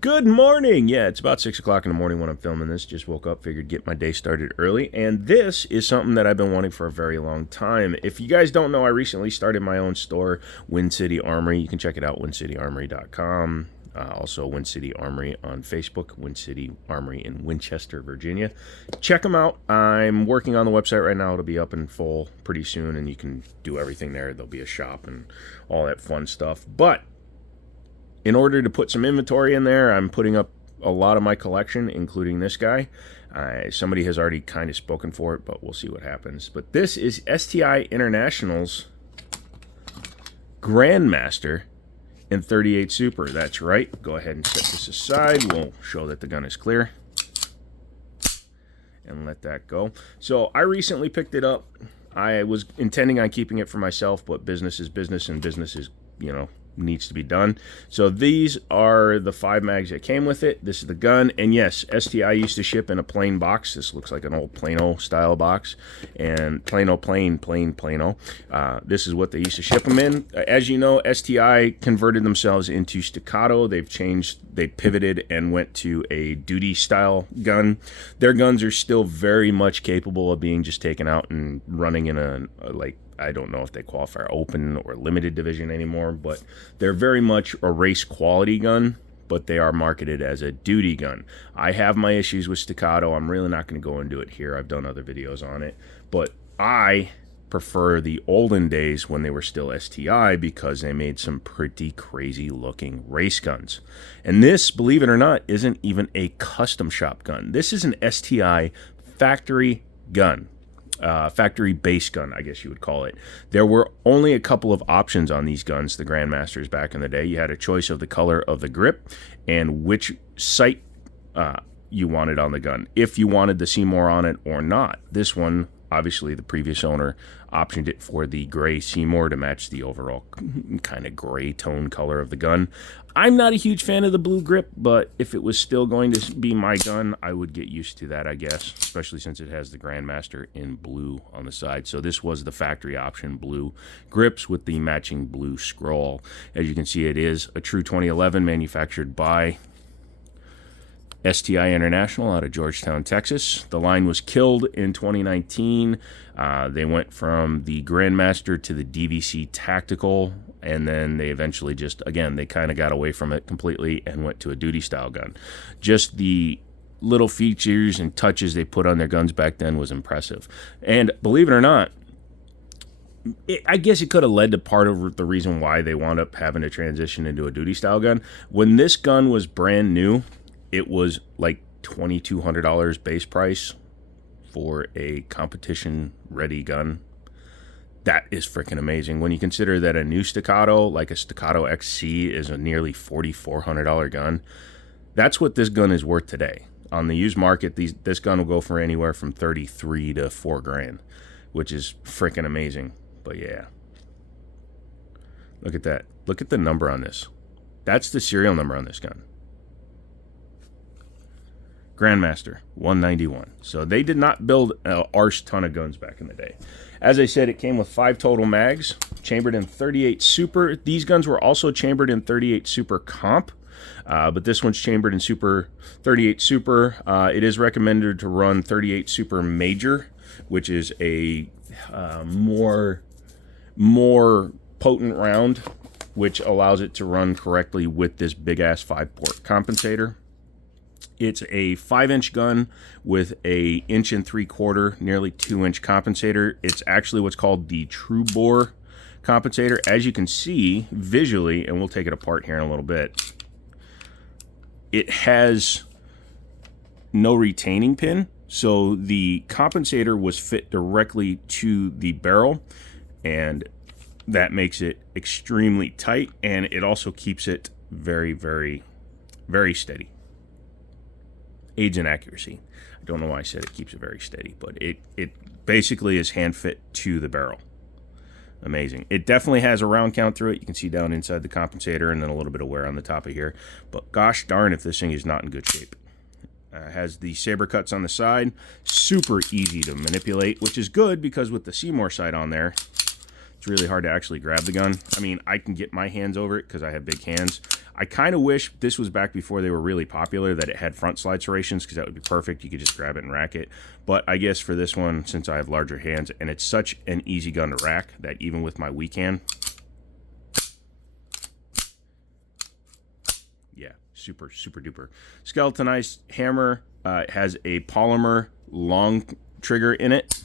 Good morning. Yeah, it's about 6 o'clock in the morning when I'm filming this. Just woke up, figured get my day started early. And this is something that I've been wanting for a very long time. If you guys don't know, I recently started my own store, Wind City Armory. You can check it out, windcityarmory.com. Also, Wind City Armory on Facebook, Wind City Armory in Winchester, Virginia. Check them out. I'm working on the website right now. It'll be up and full pretty soon, and you can do everything there. There'll be a shop and all that fun stuff. But in order to put some inventory in there, I'm putting up a lot of my collection, including this guy. Somebody has already kind of spoken for it, but we'll see what happens. But this is STI International's Grandmaster in 38 Super. That's right. Go ahead and set this aside. We'll show that the gun is clear and let that go. So I recently picked it up. I was intending on keeping it for myself, but business is business, and business is, needs to be done. So these are the 5 mags that came with it. This is the gun, and yes, STI used to ship in a plain box. This looks like an old Plano style box, and Plano. This is what they used to ship them in. As you know, STI converted themselves into Staccato. They pivoted and went to a duty style gun. Their guns are still very much capable of being just taken out and running in I don't know if they qualify open or limited division anymore, but they're very much a race quality gun, but they are marketed as a duty gun. I have my issues with Staccato. I'm really not going to go into it here. I've done other videos on it, but I prefer the olden days when they were still STI because they made some pretty crazy looking race guns. And this, believe it or not, isn't even a custom shop gun. This is an STI factory gun. Factory base gun, I guess you would call it. There were only a couple of options on these guns, the Grandmasters back in the day. You had a choice of the color of the grip and which sight you wanted on the gun, if you wanted the Seymour on it or not. This one, obviously the previous owner optioned it for the gray Seymour to match the overall kind of gray tone color of the gun. I'm not a huge fan of the blue grip, but if it was still going to be my gun, I would get used to that, I guess, especially since it has the Grandmaster in blue on the side. So this was the factory option, blue grips with the matching blue scroll. As you can see, it is a true 2011, manufactured by STI International out of Georgetown, Texas. The line was killed in 2019. They went from the Grandmaster to the DVC Tactical, and then they eventually they kind of got away from it completely and went to a duty style gun. Just the little features and touches they put on their guns back then was impressive. And believe it or not, I guess it could have led to part of the reason why they wound up having to transition into a duty style gun. When this gun was brand new, it was like $2,200 base price for a competition-ready gun. That is freaking amazing. When you consider that a new Staccato, like a Staccato XC, is a nearly $4,400 gun, that's what this gun is worth today. On the used market, this gun will go for anywhere from $33,000 to $4,000, which is freaking amazing. But yeah, look at that. Look at the number on this. That's the serial number on this gun. Grandmaster 191. So they did not build an arse ton of guns back in the day. As I said, it came with 5 total mags, chambered in 38 Super. These guns were also chambered in 38 Super Comp, but this one's chambered in 38 Super. It is recommended to run 38 Super Major, which is a more potent round, which allows it to run correctly with this big-ass 5-port compensator. It's a 5-inch gun with a 1.75 inch, nearly 2-inch compensator. It's actually what's called the true bore compensator. As you can see visually, and we'll take it apart here in a little bit, it has no retaining pin. So the compensator was fit directly to the barrel, and that makes it extremely tight, and it also keeps it very, very, very steady. Aids in accuracy. I don't know why I said it keeps it very steady, but it basically is hand fit to the barrel. Amazing. It definitely has a round count through it. You can see down inside the compensator and then a little bit of wear on the top of here. But gosh darn if this thing is not in good shape. Has the saber cuts on the side. Super easy to manipulate, which is good because with the Seymour sight on there, It's really hard to actually grab the gun. I mean, I can get my hands over it because I have big hands. I kind of wish this was back before they were really popular, that it had front slide serrations, because that would be perfect. You could just grab it and rack it. But I guess for this one, since I have larger hands, and it's such an easy gun to rack, that even with my weak hand, yeah, super, super duper. Skeletonized hammer has a polymer long trigger in it,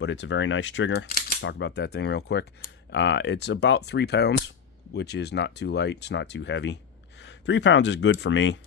but it's a very nice trigger. Let's talk about that thing real quick. It's about 3 pounds, which is not too light. It's not too heavy. 3 pounds is good for me.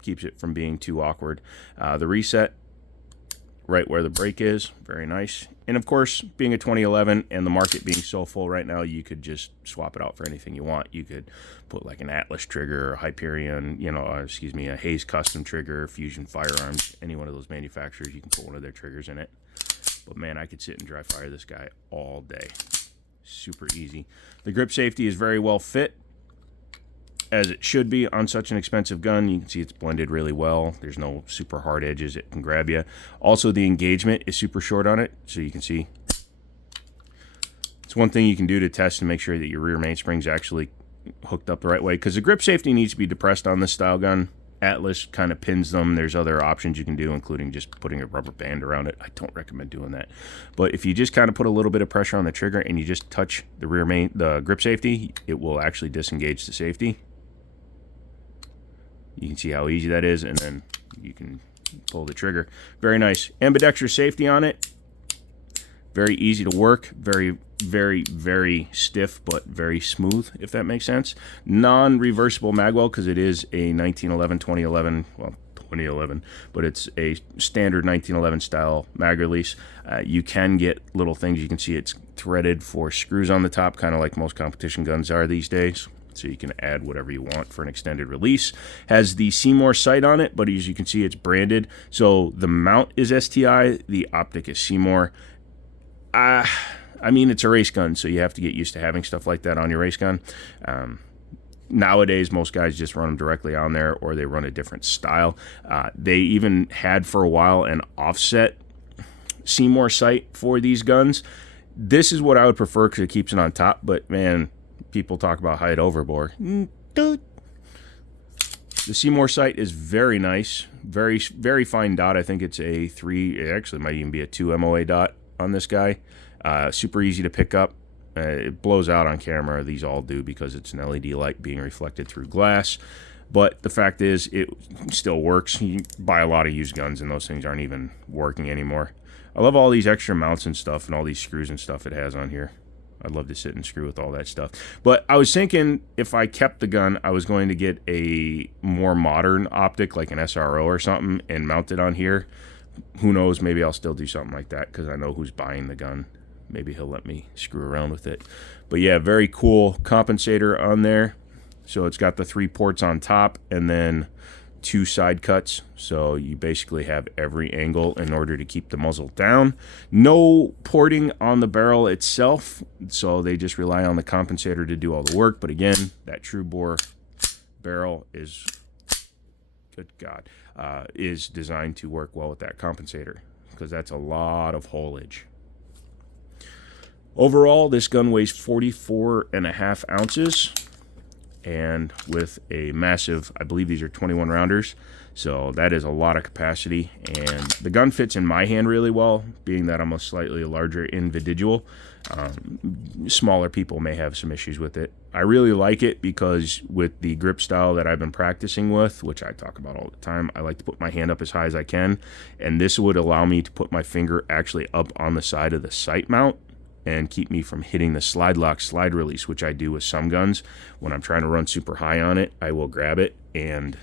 Keeps it from being too awkward. The reset, right where the break is, very nice. And of course, being a 2011 and the market being so full right now, you could just swap it out for anything you want. You could put like an Atlas trigger, a Hyperion, a Hayes custom trigger, Fusion Firearms, any one of those manufacturers, you can put one of their triggers in it. But man, I could sit and dry fire this guy all day. Super easy. The grip safety is very well fit, as it should be on such an expensive gun. You can see it's blended really well. There's no super hard edges it can grab you. Also, the engagement is super short on it, so you can see. It's one thing you can do to test to make sure that your rear mainspring's actually hooked up the right way, because the grip safety needs to be depressed on this style gun. Atlas kind of pins them. There's other options you can do, including just putting a rubber band around it. I don't recommend doing that. But if you just kind of put a little bit of pressure on the trigger and you just touch the grip safety, it will actually disengage the safety. You can see how easy that is, and then you can pull the trigger. Very nice. Ambidextrous safety on it. Very easy to work. Very, very, very stiff, but very smooth, if that makes sense. Non-reversible magwell, because it is a 1911, 2011, well, 2011, but it's a standard 1911 style mag release. You can get little things. You can see it's threaded for screws on the top, kind of like most competition guns are these days. So you can add whatever you want for an extended release. Has the Seymour sight on it, but as you can see, it's branded. So the mount is STI, the optic is Seymour. I mean, it's a race gun, so you have to get used to having stuff like that on your race gun. Nowadays, most guys just run them directly on there, or they run a different style. They even had for a while an offset Seymour sight for these guns. This is what I would prefer because it keeps it on top, but man, people talk about height overboard. The Seymour sight is very nice, very, very fine dot. I think it's a 3, it actually might even be a 2 MOA dot on this guy. Super easy to pick up. It blows out on camera. These all do because it's an LED light being reflected through glass. But the fact is, it still works. You buy a lot of used guns and those things aren't even working anymore. I love all these extra mounts and stuff and all these screws and stuff it has on here. I'd love to sit and screw with all that stuff. But I was thinking if I kept the gun, I was going to get a more modern optic, like an SRO or something, and mount it on here. Who knows? Maybe I'll still do something like that because I know who's buying the gun. Maybe he'll let me screw around with it. But yeah, very cool compensator on there. So it's got the 3 ports on top and then 2 side cuts. So you basically have every angle in order to keep the muzzle down. No porting on the barrel itself, so they just rely on the compensator to do all the work. But again, that true bore barrel is, good God, is designed to work well with that compensator because that's a lot of holage. Overall, this gun weighs 44.5 ounces. And with a massive, I believe these are 21 rounders, so that is a lot of capacity, and the gun fits in my hand really well, being that I'm a slightly larger individual. Smaller people may have some issues with it. I really like it because with the grip style that I've been practicing with, which I talk about all the time, I like to put my hand up as high as I can, and this would allow me to put my finger actually up on the side of the sight mount and keep me from hitting the slide lock slide release, which I do with some guns. When I'm trying to run super high on it, I will grab it, and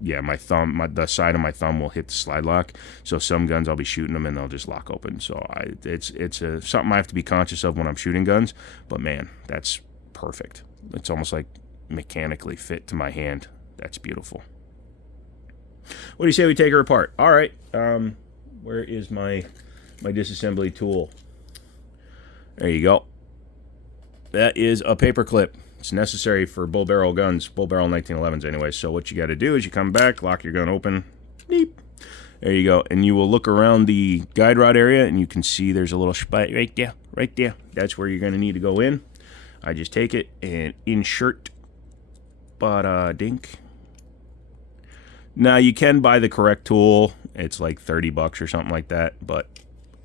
yeah, my thumb, the side of my thumb will hit the slide lock. So some guns I'll be shooting them and they'll just lock open. So it's something I have to be conscious of when I'm shooting guns. But man, that's perfect. It's almost like mechanically fit to my hand. That's beautiful. What do you say we take her apart? All right. Where is my disassembly tool? There you go. That is a paper clip. It's necessary for bull barrel guns, bull barrel 1911s anyway. So what you got to do is you come back, lock your gun open, beep, There you go. And you will look around the guide rod area and you can see there's a little spot right there. Right there. That's where you're going to need to go in. I just take it and insert. Bada dink. Now you can buy the correct tool. It's like 30 bucks or something like that. But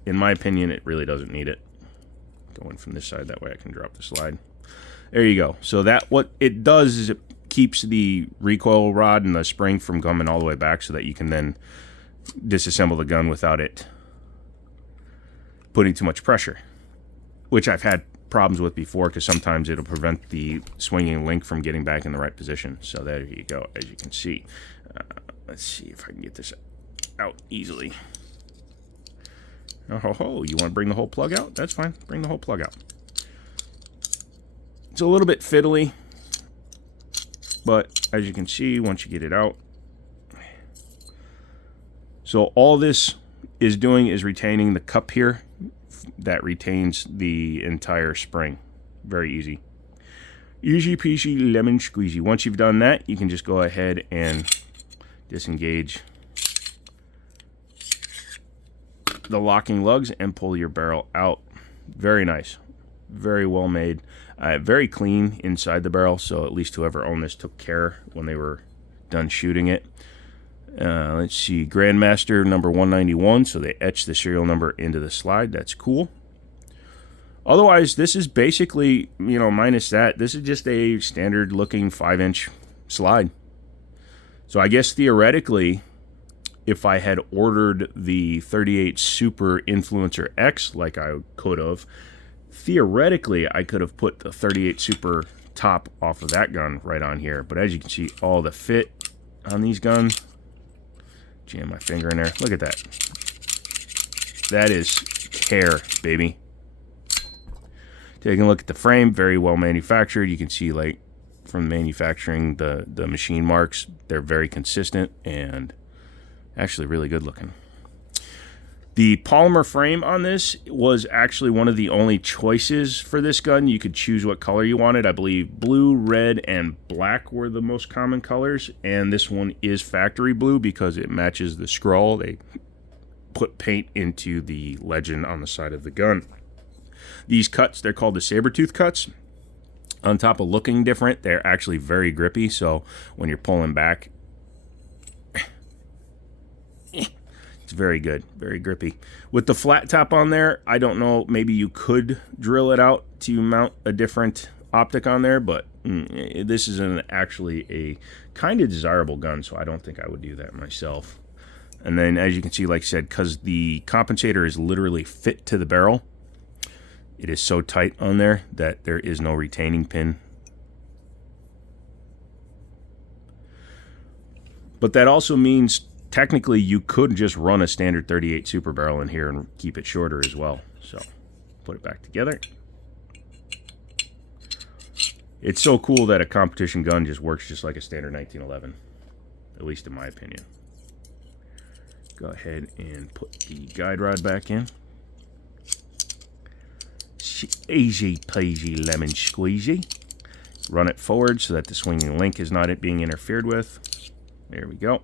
in my opinion, it really doesn't need it. Going from this side, that way I can drop the slide. There you go. So that what it does is it keeps the recoil rod and the spring from coming all the way back so that you can then disassemble the gun without it putting too much pressure, which I've had problems with before because sometimes it'll prevent the swinging link from getting back in the right position. So there you go, as you can see. Let's see if I can get this out easily. Oh, you want to bring the whole plug out? That's fine. Bring the whole plug out. It's a little bit fiddly, but as you can see, once you get it out. So all this is doing is retaining the cup here that retains the entire spring. Very easy. Easy peasy lemon squeezy. Once you've done that, you can just go ahead and disengage the locking lugs and pull your barrel out. Very nice. Very well made. Very clean inside the barrel, so at least whoever owned this took care when they were done shooting it. Let's see, Grandmaster number 191, so they etched the serial number into the slide. That's cool. Otherwise, this is basically, you know, minus that, this is just a standard looking 5-inch slide. So I guess theoretically, if I had ordered the 38 Super Influencer X like I could have, theoretically I could have put the 38 Super top off of that gun right on here. But as you can see, all the fit on these guns, jam my finger in there. Look at that. That is care, baby. Taking a look at the frame, very well manufactured. You can see, like, from manufacturing, the machine marks, they're very consistent and actually really good looking. The polymer frame on this was actually one of the only choices for this gun. You could choose what color you wanted. I believe blue, red, and black were the most common colors. And this one is factory blue because it matches the scroll. They put paint into the legend on the side of the gun. These cuts, they're called the saber-tooth cuts. On top of looking different, they're actually very grippy. So when you're pulling back, it's very good, very grippy. With the flat top on there, I don't know, maybe you could drill it out to mount a different optic on there, but this is actually a kind of desirable gun, so I don't think I would do that myself. And then, as you can see, like I said, because the compensator is literally fit to the barrel, it is so tight on there that there is no retaining pin. But that also means technically you could just run a standard 38 Super barrel in here and keep it shorter as well. So put it back together. It's so cool that a competition gun just works just like a standard 1911, at least in my opinion. Go ahead and put the guide rod back in. Easy peasy lemon squeezy. Run it forward so that the swinging link is not being interfered with. There we go.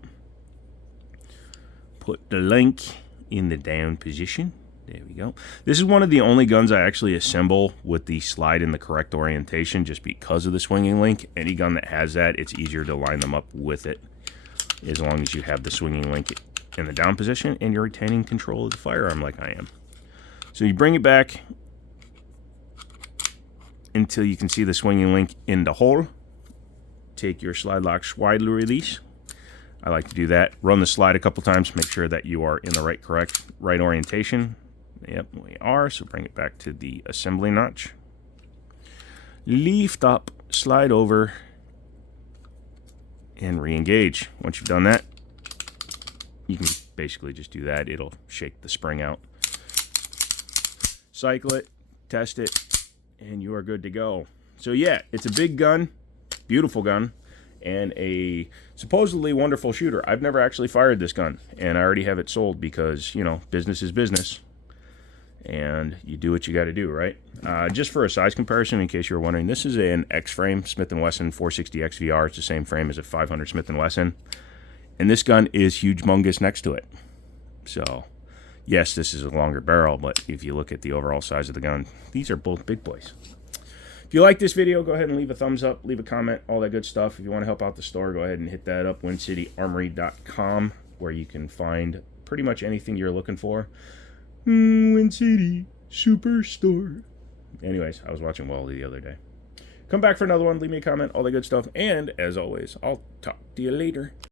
Put the link in the down position. There we go. This is one of the only guns I actually assemble with the slide in the correct orientation just because of the swinging link. Any gun that has that, it's easier to line them up with it as long as you have the swinging link in the down position and you're retaining control of the firearm like I am. So you bring it back until you can see the swinging link in the hole. Take your slide lock slide release. I like to do that. Run the slide a couple times. Make sure that you are in the right orientation. Yep, we are. So bring it back to the assembly notch. Lift up, slide over, and re-engage. Once you've done that, you can basically just do that. It'll shake the spring out. Cycle it, test it, and you are good to go. So yeah, it's a big gun, beautiful gun, and a supposedly wonderful shooter. I've never actually fired this gun, and I already have it sold because, you know, business is business, and you do what you got to do, right? Just for a size comparison, in case you were wondering, this is an X-frame Smith & Wesson 460 XVR. It's the same frame as a 500 Smith & Wesson, and this gun is humongous next to it. So, yes, this is a longer barrel, but if you look at the overall size of the gun, these are both big boys. If you like this video, go ahead and leave a thumbs up, leave a comment, all that good stuff. If you want to help out the store, go ahead and hit that up, WinCityArmory.com, where you can find pretty much anything you're looking for. Win City Superstore. Anyways, I was watching Wally the other day. Come back for another one, leave me a comment, all that good stuff. And as always, I'll talk to you later.